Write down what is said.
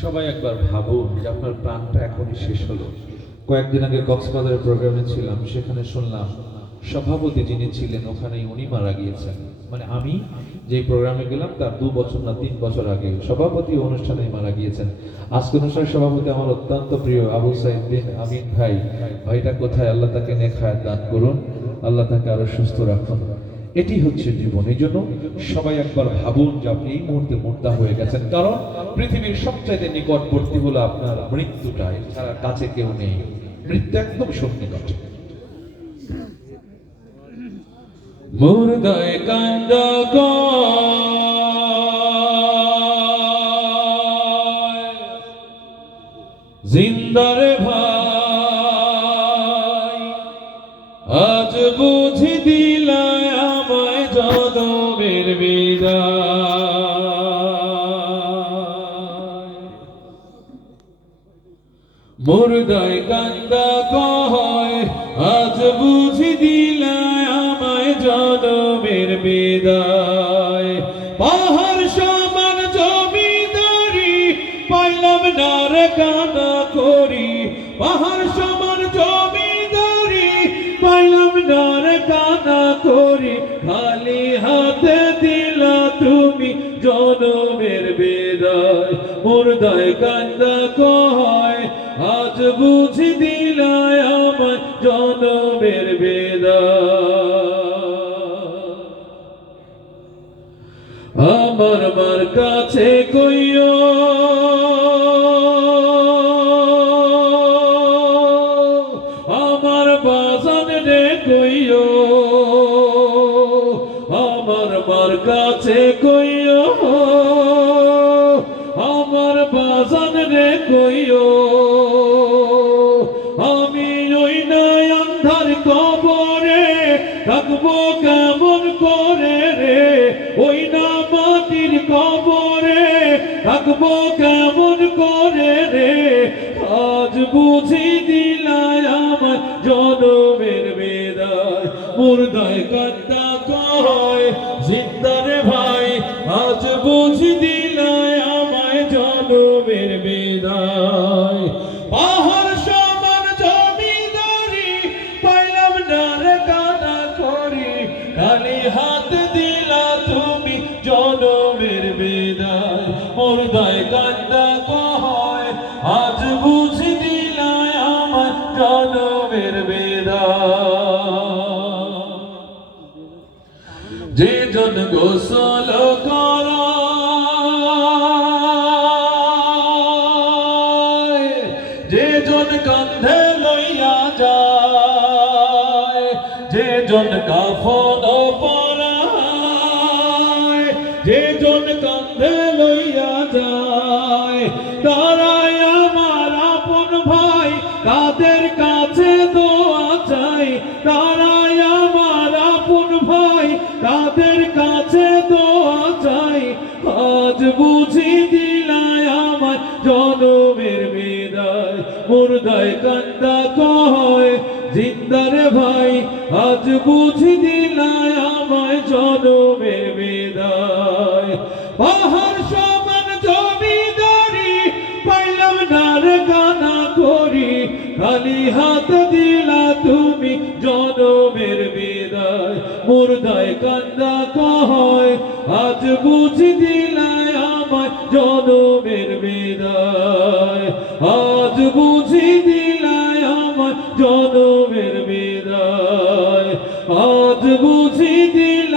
সবাই একবার ভাবুন যে আপনার প্রাণটা এখনই শেষ হলো। কয়েকদিন আগে কক্সবাজারের প্রোগ্রামে ছিলাম, সেখানে শুনলাম সভাপতি যিনি ছিলেন ওখানেই উনি মারা গিয়েছেন। মানে আমি যে প্রোগ্রামে গেলাম তার 2 বছর না 3 বছর আগে সভাপতি অনুষ্ঠানে মারা গিয়েছেন। আজকে অনুষ্ঠানের সভাপতি আমার অত্যন্ত প্রিয় আবু সাইদ বিন আমিন ভাই। ভাইটা কোথায়? আল্লাহ তাকে নেক হায়াত দান করুন, আল্লাহ তাকে আরো সুস্থ রাখুন। এটি হচ্ছে জীবন। এই জন্য সবাই একবার ভাবুন যে আপনি এই মুহূর্তে মুর্দা হয়ে গেছেন, কারণ পৃথিবীর সবচাইতে নিকটবর্তী হলো আপনার মৃত্যুটা, এছাড়া কাছে কেউ নেই। মৃত্যু একদম সন্নিকট। মুর্দায় কান্দা জিন্দারে ভাই, আজ বুঝি দিলায় আমায় জনমের বিদায়। মুর্দায় কান্দা কয়, আজ বুঝি দিলায় আমায় জনমের বিদায়। পাহাড় সমান জমিদারি পাইলাম না রে কানা করি, পাহাড় সমান জমিদারি পাইলাম না রে কানা করি। খালি হাতে দিলা তুমি জনমের বিদায়। মুর্দায় কান্দা কয়, আজ বুঝি দিলায় আমায় জনমের বিদায়। আমার মার কাছে কইও আমার বাজান রে কইও, আমার মার কাছে কইও আমার বাজান রে কইও। আমি ওই নাই আন্ধার কবরে থাকবো কেমন করে রে, ওই না মাটির কবরে থাকবো কেমন করে রে। আজ বুঝি দিলায় আমার জনমের বিদায়। মুর্দায় কান্দা কয়, জিন্দারে ভাই, আজ বুঝি দিলায় আমায় জনমের বিদায়। পাহাড় সমান জমিদারি পাইলাম না রে কানা করি, খালি হাত দিলা তুমি জনমের বিদায়। মুর্দায় কান্দা কয়, আজ বুঝি দিলায় আমার জনমের বিদায়। যে জন গোসল করায়, যে জন কান্ধে লইয়া যায়, যে জন কাফন পরায়, যে জন কান্ধে লইয়া যায়, তারাই আমার আপন ভাই, তাদের কাছে দোয়া চাই। তারাই আমার আপন ভাই, তাদের কাছে দোয়া চাই। আজ বুঝি দিলায় আমার জনমের বিদায়। মুর্দায় কান্দা কয়, জিন্দারে ভাই, আজ বুঝি দিলায় আমায় জনমের বিদায়। পাহাড় সমান জমিদারি পাইলাম না রে কানা করি, খালি হাত দিলা তুমি জনমের বিদায়। মুর্দায় কান্দা কয়, আজ বুঝি দিলায় আমায় জনমের বিদায়। আজ বুঝি দিলায় আমায় জনমের বিদায়। আজ বুঝি দিলায়